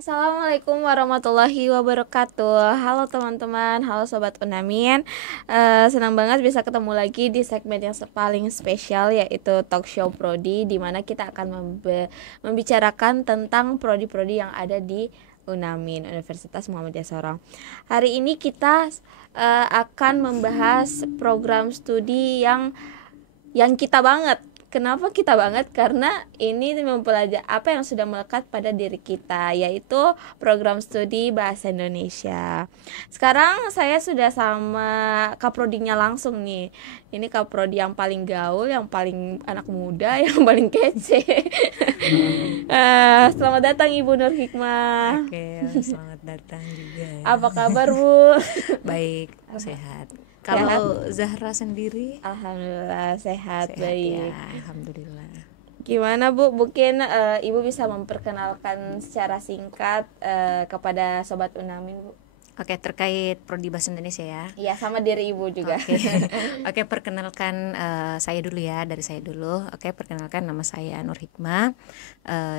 Assalamualaikum warahmatullahi wabarakatuh. Halo teman-teman, halo sobat Unamin. Senang banget bisa ketemu lagi di segmen yang paling spesial, yaitu Talk Show Prodi, di mana kita akan membicarakan tentang prodi-prodi yang ada di Unamin, Universitas Muhammadiyah Sorong. Hari ini kita akan membahas program studi yang kita banget. Kenapa kita banget? Karena ini mempelajari apa yang sudah melekat pada diri kita, yaitu program studi Bahasa Indonesia. Sekarang saya sudah sama kaprodinya langsung nih. Ini kaprodi yang paling gaul, yang paling anak muda, yang paling kece. Selamat datang Ibu Nur Hikmah. Oke, selamat datang juga ya. Apa kabar Bu? Baik, sehat. Kalau Zahra sendiri? Alhamdulillah sehat, Sehat baik. ya, alhamdulillah. Gimana Bu? Mungkin Ibu bisa memperkenalkan secara singkat kepada Sobat Unamin Bu. Oke, terkait Prodi Bahasa Indonesia ya. Iya, sama diri Ibu juga. Oke, perkenalkan saya dulu ya, dari saya dulu. Oke, perkenalkan nama saya Nur Hikmah.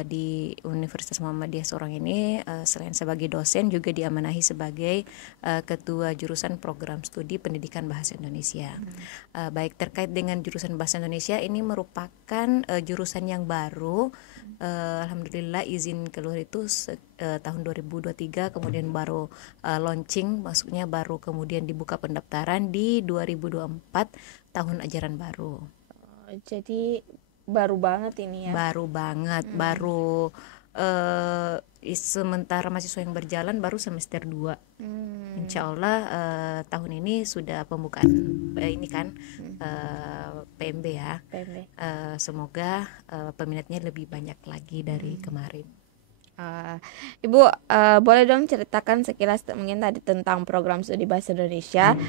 Di Universitas Muhammadiyah Sorong ini selain sebagai dosen juga diamanahi sebagai ketua jurusan program studi pendidikan bahasa Indonesia. Baik, terkait dengan jurusan bahasa Indonesia ini merupakan jurusan yang baru. Alhamdulillah izin keluar itu tahun 2023, kemudian baru launching, maksudnya baru kemudian dibuka pendaftaran di 2024 tahun ajaran baru. Jadi baru banget ini ya. Baru banget, baru sementara mahasiswa yang berjalan baru semester 2. Insya Allah tahun ini sudah pembukaan ini kan PMB ya. PMB. Semoga peminatnya lebih banyak lagi dari kemarin. Ibu boleh dong ceritakan sekilas mungkin tadi tentang program studi Bahasa Indonesia.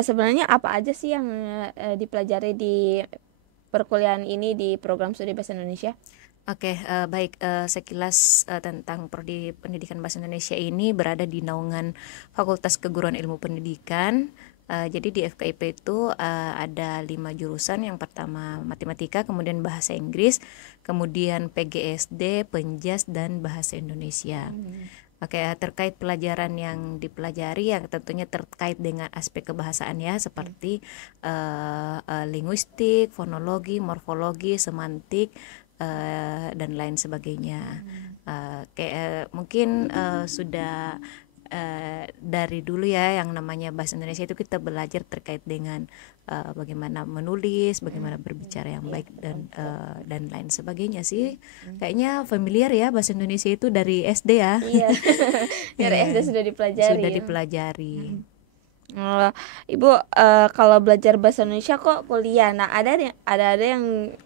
Sebenarnya apa aja sih yang dipelajari di perkuliahan ini di program studi Bahasa Indonesia? Oke, baik, sekilas tentang Prodi Pendidikan Bahasa Indonesia ini berada di naungan Fakultas Keguruan Ilmu Pendidikan. Jadi di FKIP itu ada 5 jurusan. Yang pertama matematika, kemudian bahasa Inggris, kemudian PGSD, Penjas, dan bahasa Indonesia. Oke, terkait pelajaran yang dipelajari yang tentunya terkait dengan aspek kebahasaan ya, seperti linguistik, fonologi, morfologi, semantik, dan lain sebagainya. Mungkin sudah dari dulu ya, yang namanya bahasa Indonesia itu kita belajar terkait dengan bagaimana menulis, bagaimana berbicara yang baik, dan lain sebagainya sih. Kayaknya familiar ya bahasa Indonesia itu dari SD ya. Iya. Dari SD sudah dipelajari. Sudah dipelajari. Ibu kalau belajar bahasa Indonesia kok kuliah. Nah, ada yang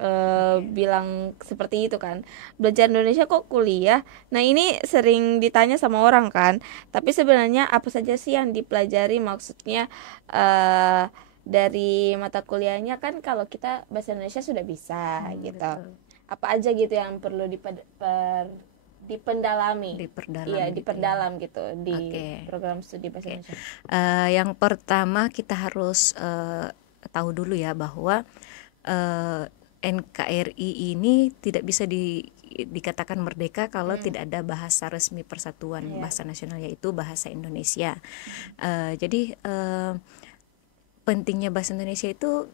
bilang seperti itu kan. Belajar Indonesia kok kuliah. Nah, ini sering ditanya sama orang kan. Tapi sebenarnya apa saja sih yang dipelajari? Maksudnya dari mata kuliahnya kan kalau kita bahasa Indonesia sudah bisa gitu. Betul. Apa aja gitu yang perlu diperdalami. Iya, diperdalam gitu di program studi bahasa Indonesia. Yang pertama kita harus tahu dulu ya bahwa NKRI ini tidak bisa dikatakan merdeka kalau tidak ada bahasa resmi persatuan bahasa nasional, yaitu bahasa Indonesia. Jadi pentingnya bahasa Indonesia itu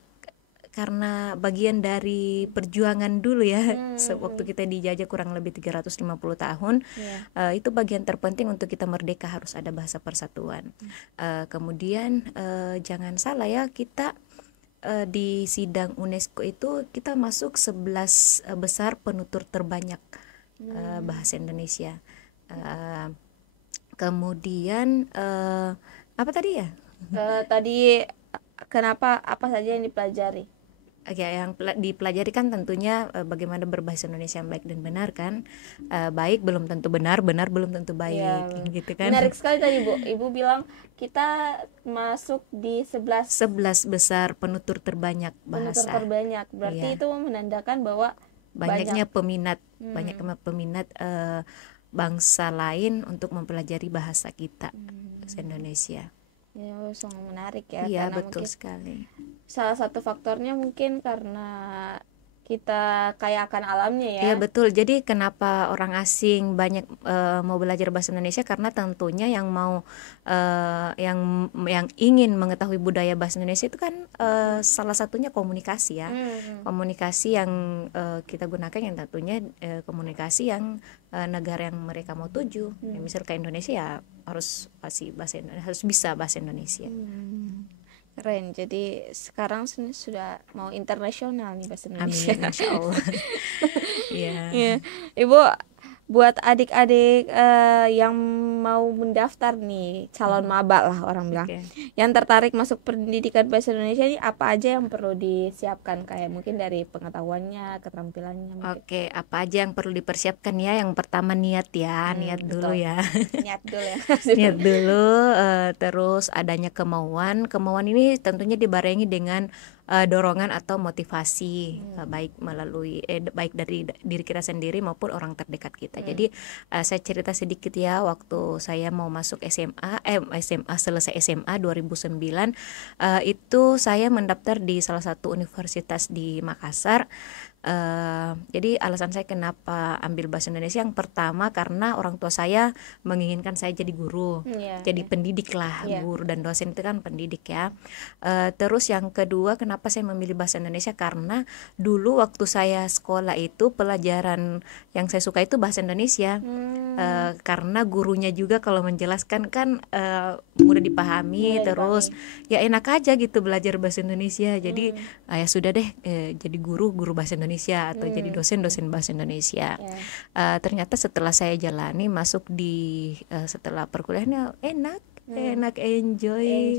karena bagian dari perjuangan dulu ya. Waktu kita dijajah kurang lebih 350 tahun, itu bagian terpenting untuk kita merdeka, harus ada bahasa persatuan. Kemudian jangan salah ya, kita di sidang UNESCO itu kita masuk 11 besar penutur terbanyak bahasa Indonesia. Kemudian apa tadi ya? Tadi kenapa, apa saja yang dipelajari? Oke, yang dipelajari kan tentunya bagaimana berbahasa Indonesia yang baik dan benar kan. Baik belum tentu benar, benar belum tentu baik, gitu kan. Menarik sekali tadi Bu. Ibu bilang kita masuk di 11 besar penutur terbanyak bahasa. Penutur terbanyak. Berarti itu menandakan bahwa banyaknya peminat, bangsa lain untuk mempelajari bahasa kita, bahasa Indonesia. Ya, sangat menarik ya. Iya, karena betul sekali. Salah satu faktornya mungkin karena kita kaya akan alamnya ya. Iya betul. Jadi kenapa orang asing banyak mau belajar bahasa Indonesia, karena tentunya yang mau yang ingin mengetahui budaya bahasa Indonesia itu kan salah satunya komunikasi ya. Komunikasi yang kita gunakan yang tentunya komunikasi yang negara yang mereka mau tuju. Ya, misal ke Indonesia ya harus pasti harus bisa bahasa Indonesia. Keren. Jadi sekarang sudah mau internasional nih bahasa Indonesia. Amin, insya Allah. Iya. Iya. Ibu, buat adik-adik yang mau mendaftar nih, calon maba lah orang bilang, Oke. yang tertarik masuk pendidikan bahasa Indonesia ini apa aja yang perlu disiapkan, kayak mungkin dari pengetahuannya, keterampilannya mungkin. Oke, apa aja yang perlu dipersiapkan ya? Yang pertama niat ya, niat dulu betul. ya. Niat dulu ya. Niat dulu, terus adanya kemauan. Kemauan ini tentunya dibarengi dengan dorongan atau motivasi, baik melalui baik dari diri kita sendiri maupun orang terdekat kita. Jadi saya cerita sedikit ya, waktu saya mau masuk SMA selesai SMA 2009, itu saya mendaftar di salah satu universitas di Makassar. Jadi alasan saya kenapa ambil bahasa Indonesia, yang pertama karena orang tua saya menginginkan saya jadi guru, jadi pendidik lah. Guru dan dosen itu kan pendidik ya. Terus yang kedua kenapa saya memilih bahasa Indonesia, karena dulu waktu saya sekolah itu pelajaran yang saya suka itu bahasa Indonesia. Karena gurunya juga kalau menjelaskan kan mudah dipahami, terus ya enak aja gitu belajar bahasa Indonesia. Jadi ya sudah deh, jadi guru bahasa Indonesia atau jadi dosen bahasa Indonesia. Ternyata setelah saya jalani masuk di setelah perkuliahannya enak, enjoy.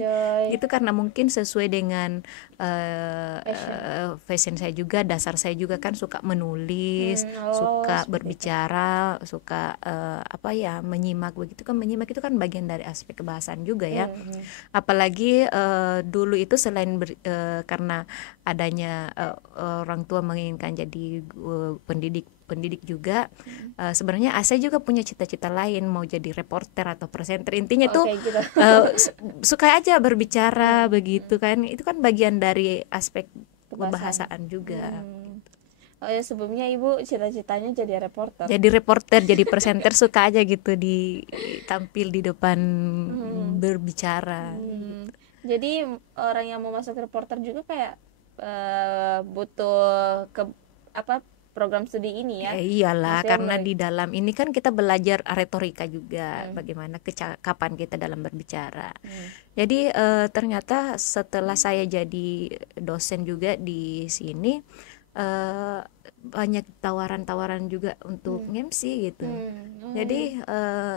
Itu karena mungkin sesuai dengan fashion saya juga, dasar saya juga kan suka menulis, suka berbicara, suka menyimak begitu kan. Menyimak itu kan bagian dari aspek kebahasaan juga ya. Apalagi dulu itu selain karena adanya orang tua menginginkan jadi pendidik juga, sebenarnya saya juga punya cita-cita lain, mau jadi reporter atau presenter. Intinya tuh gitu. suka aja berbicara begitu kan, itu kan bagian dari aspek kebahasaan juga. Oh ya, sebelumnya Ibu cita-citanya jadi reporter. Jadi presenter, suka aja gitu tampil di depan berbicara. Jadi orang yang mau masuk reporter juga kayak butuh program studi ini ya. Iyalah, karena di dalam ini kan kita belajar retorika juga, bagaimana kecakapan kita dalam berbicara. Jadi ternyata setelah saya jadi dosen juga di sini, banyak tawaran-tawaran juga untuk MC gitu. Jadi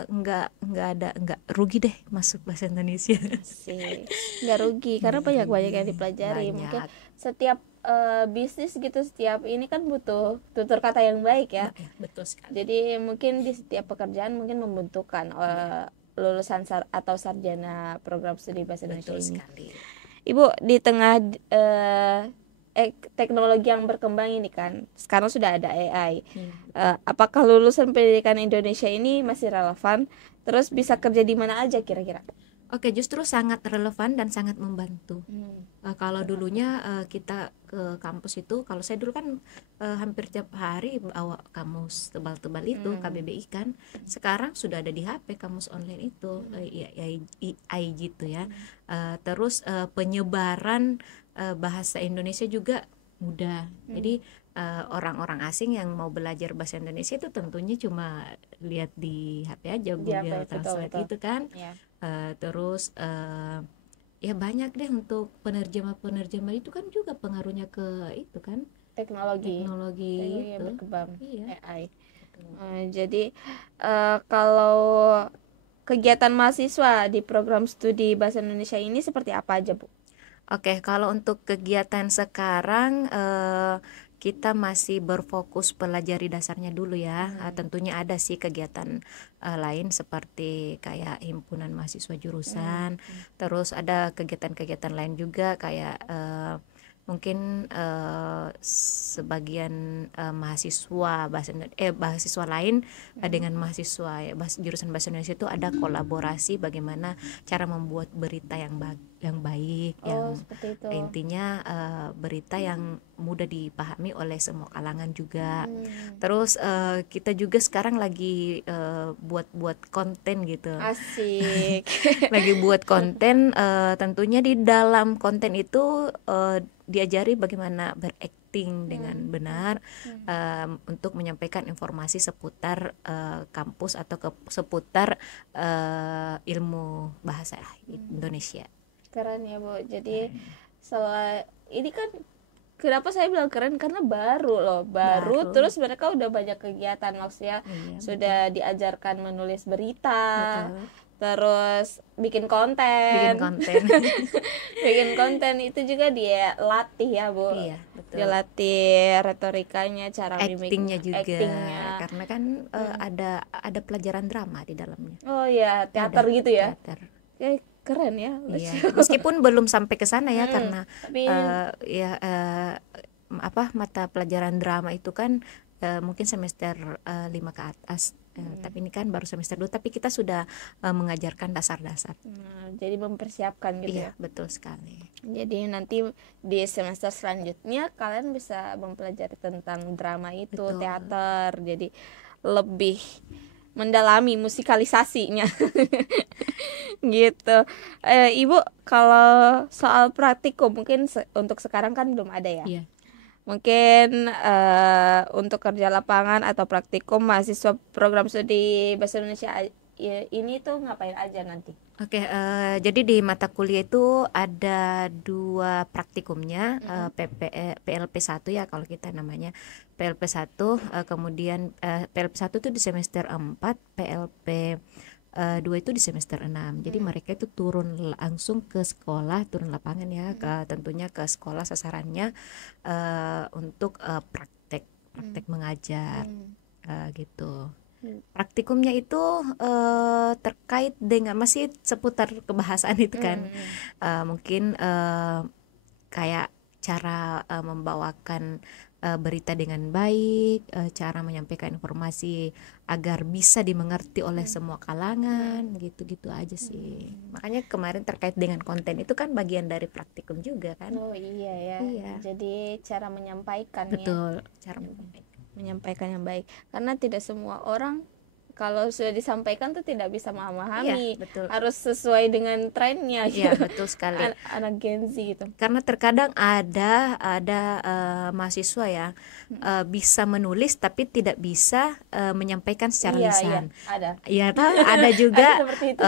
nggak rugi deh masuk bahasa Indonesia. Sih, nggak rugi karena banyak yang dipelajari. Mungkin setiap bisnis gitu, setiap ini kan butuh tutur kata yang baik ya. Betul sekali. Jadi mungkin di setiap pekerjaan mungkin membutuhkan lulusan atau sarjana program studi bahasa Indonesia ini. Sekali. Ibu, di tengah teknologi yang berkembang ini kan, sekarang sudah ada AI. Apakah lulusan pendidikan Indonesia ini masih relevan? Terus bisa kerja di mana aja kira-kira? Oke, justru sangat relevan dan sangat membantu. Kalau dulunya kita ke kampus itu, kalau saya dulu kan hampir tiap hari bawa kamus tebal-tebal itu, KBBI kan. Sekarang sudah ada di HP kamus online itu, AI gitu ya. Terus penyebaran bahasa Indonesia juga mudah. Jadi orang-orang asing yang mau belajar bahasa Indonesia itu tentunya cuma lihat di HP aja, Google Translate itu kan. Terus ya banyak deh untuk penerjemah itu kan juga pengaruhnya ke itu kan, teknologi itu berkembang, iya. AI. Jadi kalau kegiatan mahasiswa di program studi bahasa Indonesia ini seperti apa aja, Bu? Oke, kalau untuk kegiatan sekarang kita masih berfokus pelajari dasarnya dulu ya. Tentunya ada sih kegiatan lain seperti kayak himpunan mahasiswa jurusan. Terus ada kegiatan-kegiatan lain juga kayak mungkin sebagian mahasiswa mahasiswa lain dengan mahasiswa jurusan bahasa Indonesia itu ada kolaborasi bagaimana cara membuat berita yang baik, Oh, yang seperti itu. intinya berita yang mudah dipahami oleh semua kalangan juga. Hmm. Terus kita juga sekarang lagi buat konten gitu. Asik. Lagi buat konten, tentunya di dalam konten itu diajari bagaimana berakting dengan benar, untuk menyampaikan informasi seputar kampus atau seputar ilmu bahasa Indonesia. Keren ya Bu. Jadi ini kan kenapa saya bilang keren, karena baru loh, baru. Baru. Terus mereka udah banyak kegiatan, maksudnya Iya, sudah diajarkan menulis berita, betul. terus bikin konten. Bikin konten. Bikin konten itu juga dia latih ya Bu. Iya, betul. Dia latih retorikanya, cara Actingnya juga, actingnya. karena kan ada pelajaran drama di dalamnya. Oh ya, teater Ada gitu ya. teater. Keren ya. Iya, meskipun belum sampai ke sana ya, karena Tapi mata pelajaran drama itu kan mungkin semester 5 ke atas. Tapi ini kan baru semester 2, tapi kita sudah mengajarkan dasar-dasar. jadi mempersiapkan gitu Iya, ya. betul sekali. Jadi nanti di semester selanjutnya kalian bisa mempelajari tentang drama itu, Betul. teater. Jadi lebih mendalami musikalisasinya. Gitu. Ibu, kalau soal praktikum mungkin untuk sekarang kan belum ada ya. Iya. Mungkin untuk kerja lapangan atau praktikum mahasiswa program studi bahasa Indonesia ini tuh ngapain aja nanti? Oke, jadi di mata kuliah itu ada 2 praktikumnya, PLP 1 ya kalau kita namanya PLP 1, kemudian PLP 1 itu di semester 4, PLP 2 itu di semester 6. Jadi mereka itu turun langsung ke sekolah, turun lapangan ya, tentunya ke sekolah sasarannya untuk praktek mengajar gitu. Praktikumnya itu terkait dengan masih seputar kebahasaan itu kan. Mungkin kayak cara membawakan berita dengan baik, cara menyampaikan informasi agar bisa dimengerti oleh semua kalangan, gitu-gitu aja sih. Makanya kemarin terkait dengan konten itu kan bagian dari praktikum juga kan. Oh iya ya. Iya. Jadi cara menyampaikan Betul, ya. cara Menyampaikan yang baik. Karena tidak semua orang kalau sudah disampaikan tuh tidak bisa memahami. Iya, betul. Harus sesuai dengan trennya gitu. Iya, betul sekali. Anak Gen Z gitu. Karena terkadang ada mahasiswa ya bisa menulis tapi tidak bisa menyampaikan secara lisan. Iya, ada. Iya kan, ada juga Ada seperti itu.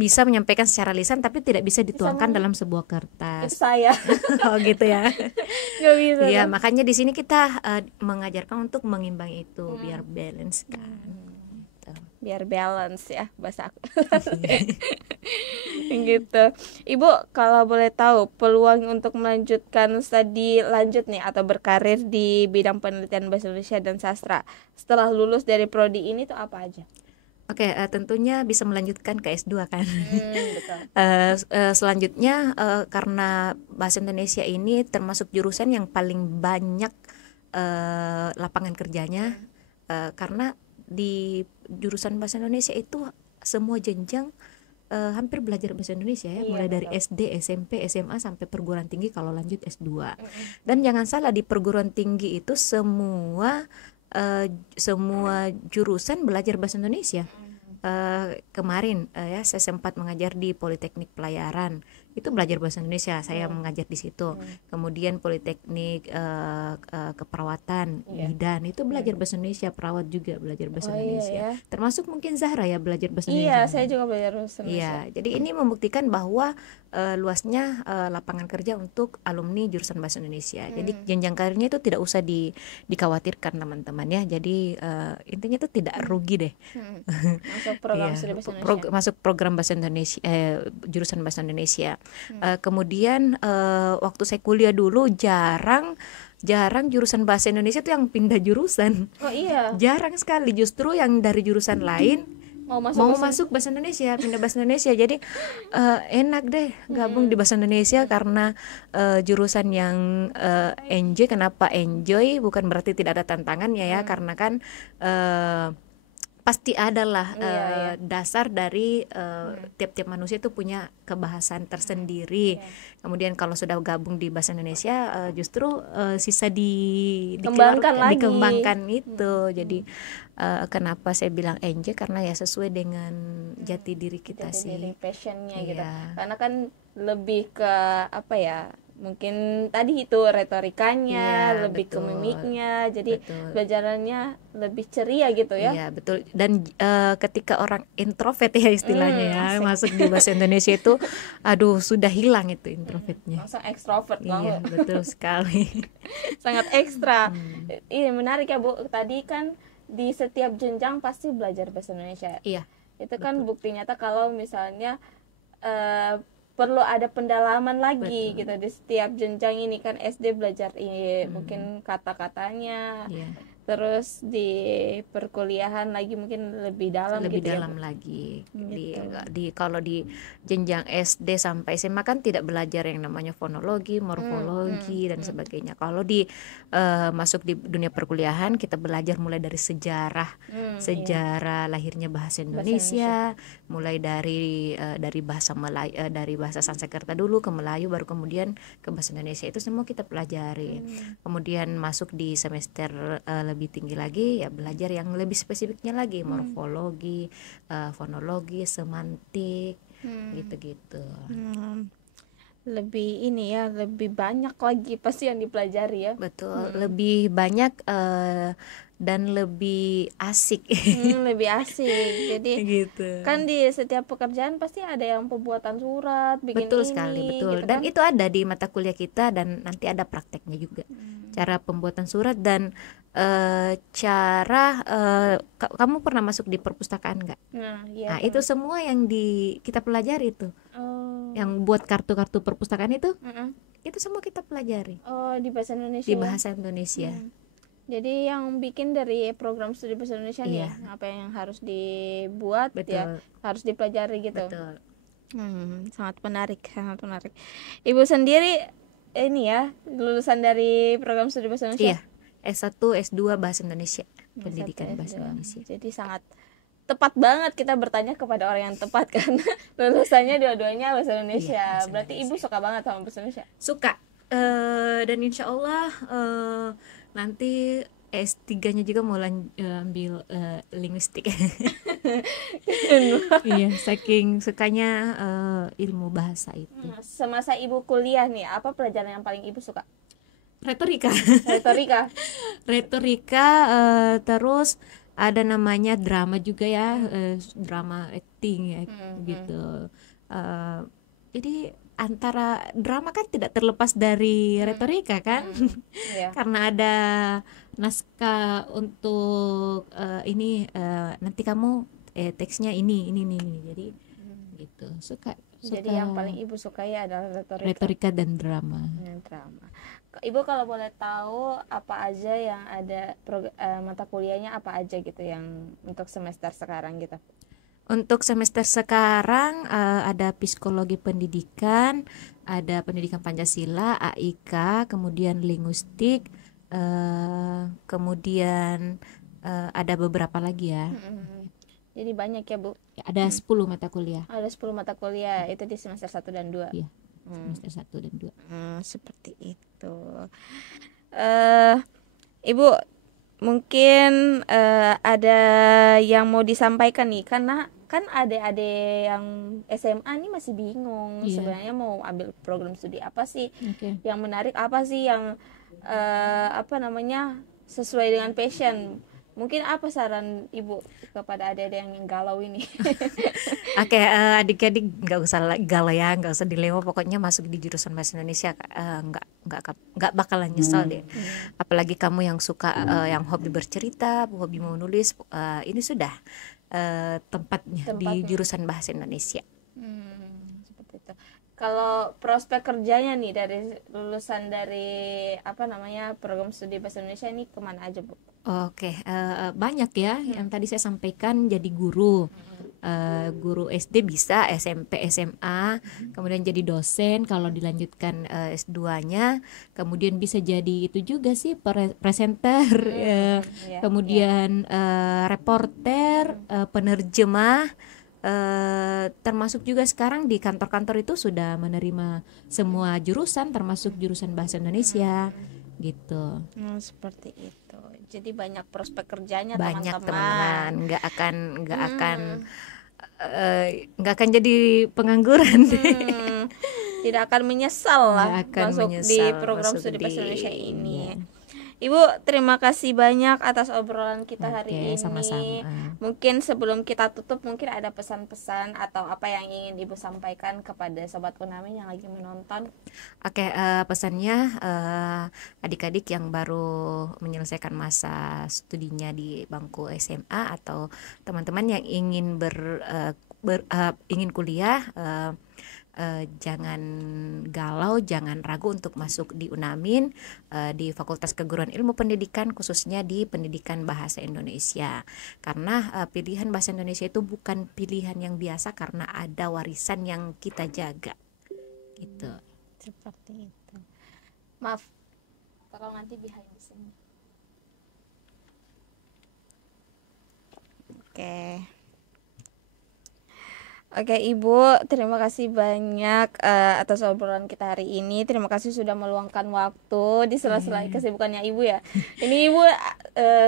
bisa menyampaikan secara lisan tapi tidak bisa dituangkan dalam sebuah Itu kertas. saya. Oh gitu ya. Nggak bisa. Iya, makanya di sini kita mengajarkan untuk mengimbangi itu biar balance kan. Biar balance ya bahasa aku. Gitu. Ibu, kalau boleh tahu peluang untuk melanjutkan studi lanjut nih atau berkarir di bidang penelitian bahasa Indonesia dan sastra setelah lulus dari prodi ini tuh apa aja? Oke, tentunya bisa melanjutkan ke S2 kan. Betul. Selanjutnya karena bahasa Indonesia ini termasuk jurusan yang paling banyak lapangan kerjanya, karena di jurusan bahasa Indonesia itu semua jenjang hampir belajar bahasa Indonesia ya, mulai dari SD, SMP, SMA sampai perguruan tinggi kalau lanjut S2. Dan jangan salah, di perguruan tinggi itu semua jurusan belajar bahasa Indonesia. Kemarin ya saya sempat mengajar di Politeknik Pelayaran, itu belajar bahasa Indonesia, saya mengajar di situ. Kemudian Politeknik Keperawatan, bidan, itu belajar bahasa Indonesia, perawat juga belajar bahasa Indonesia. Termasuk mungkin Zahra ya belajar bahasa Indonesia. Iya, saya juga belajar bahasa Indonesia. Iya, jadi ini membuktikan bahwa luasnya lapangan kerja untuk alumni jurusan bahasa Indonesia. Jadi jenjang karirnya itu tidak usah dikhawatirkan teman-teman ya. Jadi intinya itu tidak rugi deh. Masuk program studi bahasa Indonesia. Masuk program bahasa Indonesia, jurusan bahasa Indonesia. Kemudian waktu saya kuliah dulu jarang jurusan bahasa Indonesia itu yang pindah jurusan. Oh iya. Jarang sekali, justru yang dari jurusan lain mau masuk bahasa Indonesia, pindah bahasa Indonesia. Jadi enak deh gabung di bahasa Indonesia karena jurusan yang enjoy. Kenapa enjoy? Bukan berarti tidak ada tantangannya ya, karena kan pasti ada lah Iya, iya. dasar dari tiap-tiap manusia itu punya kebahasan tersendiri. Kemudian kalau sudah gabung di bahasa Indonesia justru sisa Kembangkan lagi. dikembangkan itu. Jadi kenapa saya bilang enjoy, karena ya sesuai dengan jati diri kita Jadi sih. dari passionnya gitu. Iya. Karena kan lebih ke apa ya? Mungkin tadi itu retorikanya, Iya, lebih ke betul. mimiknya. Jadi Betul. belajarannya lebih ceria gitu ya. Iya betul, dan ketika orang introvert ya istilahnya ya asik. masuk di bahasa Indonesia itu, aduh sudah hilang itu introvertnya. Langsung ekstrovert Iya langsung. betul sekali. Sangat ekstra. Ini menarik ya Bu. Tadi kan di setiap jenjang pasti belajar bahasa Indonesia. Iya Itu kan bukti nyata kalau misalnya perlu ada pendalaman lagi gitu di setiap jenjang ini kan. SD belajar ini mungkin kata-katanya, iya, terus di perkuliahan lagi mungkin lebih dalam lebih gitu dalam ya Bu. lagi. Gitu. Kalau di jenjang SD sampai SMA kan tidak belajar yang namanya fonologi, morfologi dan sebagainya. Kalau di masuk di dunia perkuliahan kita belajar mulai dari sejarah lahirnya bahasa Indonesia, mulai dari bahasa Melayu, dari bahasa Sanskerta dulu ke Melayu, baru kemudian ke bahasa Indonesia. Itu semua kita pelajari. Kemudian masuk di semester lebih tinggi lagi ya belajar yang lebih spesifiknya lagi, morfologi, fonologi, semantik, gitu-gitu. Lebih ini ya, lebih banyak lagi pasti yang dipelajari ya. Betul, lebih banyak dan lebih asik. Lebih asik. Jadi gitu. kan di setiap pekerjaan pasti ada yang pembuatan surat, bikin Betul ini sekali, betul. gitu Dan kan. itu ada di mata kuliah kita dan nanti ada prakteknya juga. Cara pembuatan surat dan cara kamu pernah masuk di perpustakaan nggak? Nah, iya. Nah, itu semua yang kita pelajari itu. Oh. Yang buat kartu-kartu perpustakaan itu Mm-mm. itu semua kita pelajari Oh, di bahasa Indonesia. di ya? bahasa Indonesia. Jadi yang bikin dari program studi bahasa Indonesia nih, Iya. apa yang harus dibuat Betul. ya, harus dipelajari gitu. Betul. Sangat menarik, sangat menarik. Ibu sendiri ini ya, lulusan dari program studi bahasa Indonesia. Iya. S1, S2 bahasa Indonesia, pendidikan bahasa Indonesia. Jadi sangat tepat banget kita bertanya kepada orang yang tepat karena lulusannya dua-duanya bahasa Indonesia. Iya, bahasa Berarti Ibu suka banget sama bahasa Indonesia. Suka. Dan insya Allah nanti S3-nya juga mau ambil linguistik. Iya, saking sukanya ilmu bahasa itu. Semasa Ibu kuliah nih, apa pelajaran yang paling Ibu suka? Retorika. Retorika. Retorika, terus ada namanya drama juga ya, drama acting ya, gitu. Jadi antara drama kan tidak terlepas dari retorika kan. Iya. Karena ada naskah untuk ini nanti kamu teksnya ini. Jadi gitu. Suka. Jadi yang paling Ibu sukai adalah retorika dan drama. Drama. Ibu kalau boleh tahu apa aja yang ada mata kuliahnya apa aja gitu yang untuk semester sekarang gitu? Untuk semester sekarang ada psikologi pendidikan, ada pendidikan Pancasila, AIK, kemudian linguistik, kemudian ada beberapa lagi ya. Jadi banyak ya Bu? Ada 10 mata kuliah. Ada 10 mata kuliah, itu di semester 1 dan 2. Iya, semester 1 dan 2. Seperti itu. Ibu mungkin ada yang mau disampaikan nih, karena kan adik-adik yang SMA nih masih bingung sebenarnya mau ambil program studi apa sih, yang menarik apa sih, yang sesuai dengan passion. Mungkin apa saran Ibu kepada adik-adik yang galau ini? Oke, adik-adik nggak usah galau ya, nggak usah dilema, pokoknya masuk di jurusan bahasa Indonesia nggak bakalan nyesal deh. Apalagi kamu yang suka yang hobi bercerita, hobi menulis, ini sudah tempatnya di jurusan bahasa Indonesia. Seperti itu. Kalau prospek kerjanya nih dari lulusan dari program studi bahasa Indonesia ini kemana aja Bu? Oke, banyak ya. Yang tadi saya sampaikan, jadi guru, guru SD bisa, SMP, SMA, kemudian jadi dosen kalau dilanjutkan S2-nya, kemudian bisa jadi itu juga sih presenter, kemudian reporter, penerjemah, termasuk juga sekarang di kantor-kantor itu sudah menerima semua jurusan termasuk jurusan bahasa Indonesia gitu. Seperti itu. Jadi banyak prospek kerjanya Banyak teman-teman. teman-teman, nggak akan jadi pengangguran. Tidak akan menyesal lah Nggak akan masuk menyesal di program masuk studi bahasa di- Indonesia ini. iya. Ibu, terima kasih banyak atas obrolan kita hari Oke, ini. sama-sama. Mungkin sebelum kita tutup, mungkin ada pesan-pesan atau apa yang ingin Ibu sampaikan kepada Sobat Unamin yang lagi menonton. Oke, pesannya adik-adik yang baru menyelesaikan masa studinya di bangku SMA atau teman-teman yang ingin ingin kuliah, jangan galau, jangan ragu untuk masuk di Unamin, di Fakultas Keguruan Ilmu Pendidikan, khususnya di Pendidikan Bahasa Indonesia. Karena pilihan bahasa Indonesia itu bukan pilihan yang biasa, karena ada warisan yang kita jaga. Gitu. Seperti itu. Maaf, kalau nanti behind the scene. Oke, Ibu, terima kasih banyak atas obrolan kita hari ini. Terima kasih sudah meluangkan waktu di sela-sela kesibukannya Ibu ya. Ini Ibu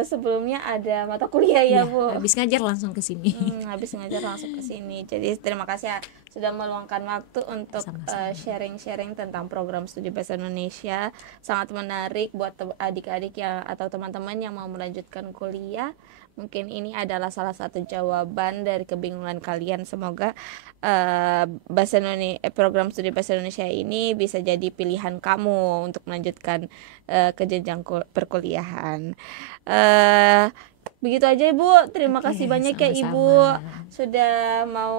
sebelumnya ada mata kuliah ya, Bu. Habis ngajar langsung ke sini. Habis ngajar langsung ke sini. Jadi terima kasih ya sudah meluangkan waktu untuk sharing-sharing tentang program studi bahasa Indonesia. Sangat menarik buat adik-adik yang atau teman-teman yang mau melanjutkan kuliah. Mungkin ini adalah salah satu jawaban dari kebingungan kalian. Semoga bahasa Indonesia, program studi bahasa Indonesia ini bisa jadi pilihan kamu untuk melanjutkan ke jenjang perkuliahan. Begitu aja Ibu. Terima kasih banyak ya Ibu sudah mau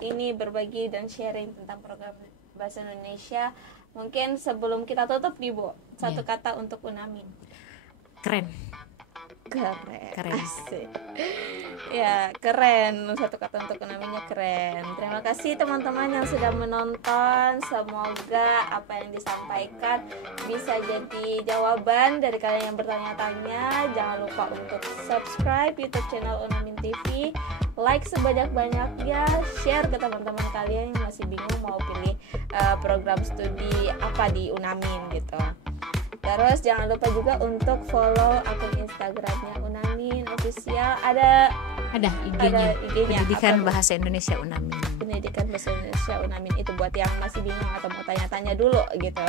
ini berbagi dan sharing tentang program bahasa Indonesia. Mungkin sebelum kita tutup nih Bu, satu kata untuk Unamin. Keren. Asik. Ya, keren. Satu kata untuk Unaminnya keren. Terima kasih teman-teman yang sudah menonton. Semoga apa yang disampaikan bisa jadi jawaban dari kalian yang bertanya-tanya. Jangan lupa untuk subscribe YouTube channel Unamin TV, like sebanyak-banyaknya, share ke teman-teman kalian yang masih bingung mau pilih program studi apa di Unamin gitu. Terus jangan lupa juga untuk follow akun Instagramnya Unamin Official. Ada IG-nya. Pendidikan apa? Bahasa Indonesia Unamin. Pendidikan Bahasa Indonesia Unamin itu buat yang masih bingung atau mau tanya-tanya dulu gitu.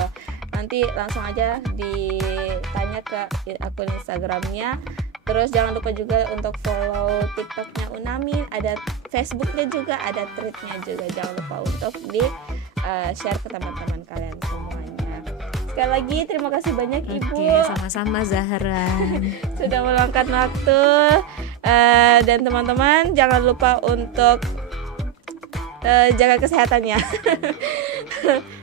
Nanti langsung aja ditanya ke akun Instagramnya. Terus jangan lupa juga untuk follow TikToknya Unamin. Ada Facebooknya juga, ada tweetnya juga. Jangan lupa untuk di share ke teman-teman kalian semuanya. Sekali lagi terima kasih banyak Ibu. Sama-sama Zahra. Sudah meluangkan waktu. Dan teman-teman jangan lupa untuk jaga kesehatannya.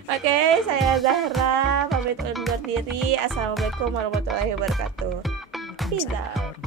Oke, saya Zahra pamit undur diri. Assalamualaikum warahmatullahi wabarakatuh. Tidak.